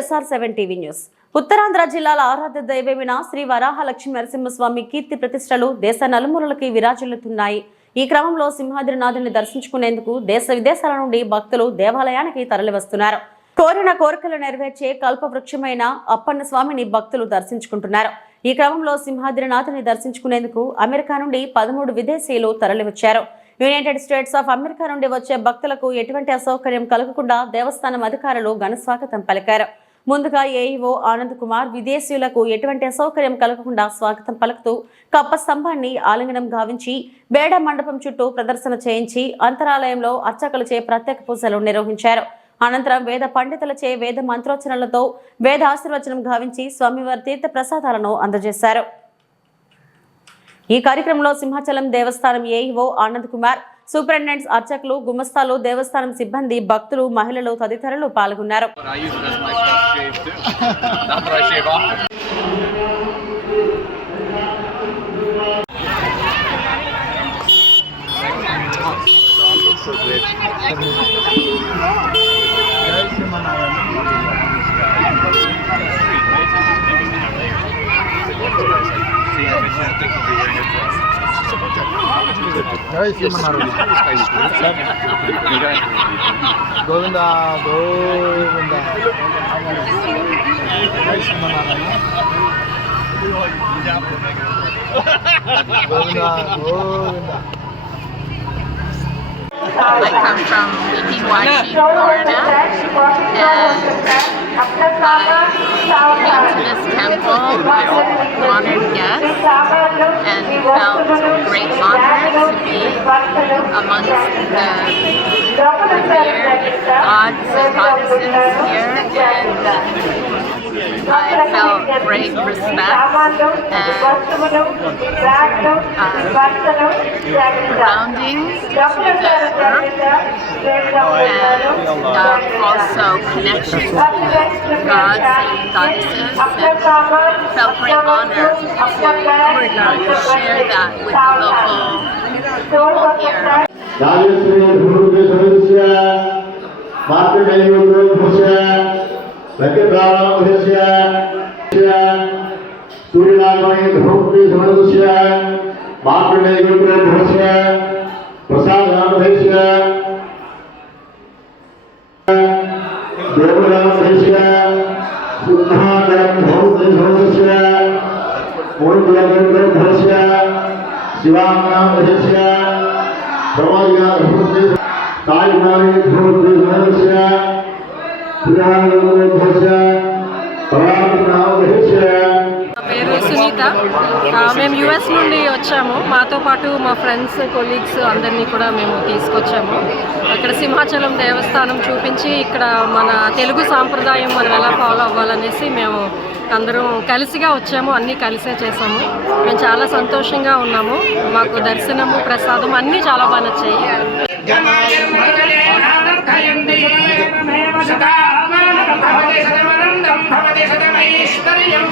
SR seven TV news. Uttarandhra జిల్లాల ఆరాధ్య దైవమైన శ్రీ వరాహలక్ష్మి నరసింహస్వామి కీర్తి ప్రతిష్టలు దేశ నలుమూలలకి విరాజిల్లుతున్నాయి. ఈ క్రమంలో సింహాద్రినాథుని దర్శించుకునేందుకు దేశ విదేశాల నుండి భక్తులు దేవాలయానికి తరలివస్తున్నారు. కోరిన కోరికలు నెరవేర్చే కల్పవృక్షమైన అప్పన్న స్వామిని భక్తులు దర్శించుకుంటున్నారు. ఈ క్రమంలో సింహాద్రినాథుని దర్శించుకునేందుకు అమెరికా నుండి పదమూడు విదేశీయులు తరలివచ్చారు. యునైటెడ్ స్టేట్స్ ఆఫ్ అమెరికా నుండి వచ్చే భక్తులకు ఎటువంటి అసౌకర్యం కలగకుండా దేవస్థానం అధికారులు ఘన స్వాగతం పలికారు. ముందుగా ఏఈఓ ఆనంద్ కుమార్ విదేశీయులకు ఎటువంటి అసౌకర్యం కలగకుండా స్వాగతం పలుకుతూ కప్ప స్తంభాన్ని ఆలింగనం గావించి బేడ మండపం చుట్టూ ప్రదర్శన చేయించి అంతరాలయంలో అర్చకులచే ప్రత్యేక పూజలు నిర్వహించారు. అనంతరం వేద పండితులచే వేద మంత్రోచ్చరణలతో వేద ఆశీర్వచనం గావించి స్వామివారి తీర్థ ప్రసాదాలను అందజేశారు. ఈ కార్యక్రమంలో సింహాచలం దేవస్థానం ఏఈఓ ఆనంద్ కుమార్ సూపరింటెండెంట్స్ అర్చకులు గుమస్తాలు దేవస్థానం సిబ్బంది భక్తులు మహిళలు తదితరులు పాల్గొన్నారు. But Govinda Govinda Govinda Govinda I come from Waipiwashi, Florida, and I came to this temple as an honored guest and felt great honor amongst the gods and goddesses here, and I felt great respect and to the earth and um, also connections with gods and goddesses and felt great honor to share that with the local people here. Rajshree धूर्वस्य मातृमेयोगस्य लक्ष्यप्राणस्य Suryanarayan धूर्वस्य समस्य मातृमेयोगस्य प्रसादानभस्य देवनाथस्य शुद्धाकरं धूर्वस्य मूलकुलगन्धस्य शिवानामस्य समाजया धूर्वस्य कायनाय धूर्वस्य पुराणस्य पराक्रमावस्य నా పేరు సునీత. మేము US నుండి వచ్చాము. మాతో పాటు మా friends colleagues అందరినీ కూడా మేము తీసుకొచ్చాము. ఇక్కడ సింహాచలం దేవస్థానం చూపించి ఇక్కడ మన తెలుగు సాంప్రదాయం మనం ఎలా ఫాలో అవ్వాలనేసి మేము అందరం కలిసిగా వచ్చాము అన్నీ కలిసే చేసాము మేము చాలా సంతోషంగా ఉన్నాము. మాకు దర్శనము ప్రసాదం అన్నీ చాలా బాగా నచ్చాయి. భవతి శతమనందం భవతి శతమైశ్వర్యం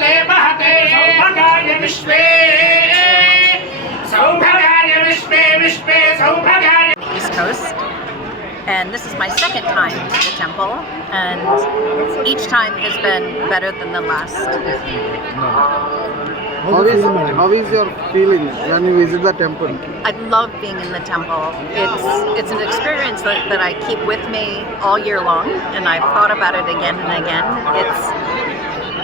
महते महते सौभगाय विश्वे सौभगाय विश्वे विश्वे सौभगाय East Coast. And this is my second time to the temple, and each time has been better than the last. How is, how is your feeling when you visit the temple? I love being in the temple. It's it's an experience that, that I keep with me all year long, and I've thought about it again and again. It's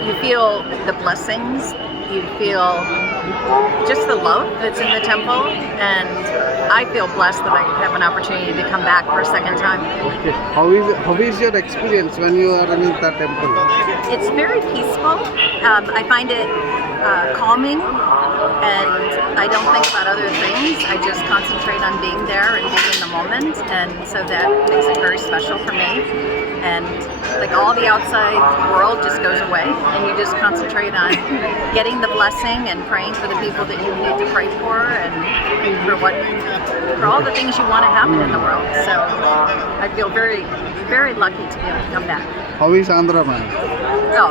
you feel the blessings, you feel just the love that's in the temple, and I feel blessed that I have an opportunity to come back for a second time. Okay. How is how is your experience when you are in the temple? It's very peaceful. Um, I find it uh, calming and I don't think about other things. I just concentrate on being there and being in the moment, and so that makes it very special for me. And like all the outside world just goes away, and you just concentrate on getting the blessing and praying for the people that you need to pray for, and for what for all the things you want to happen in the world. So I feel very, very lucky to be able to come back. How is Andhra, man? Oh,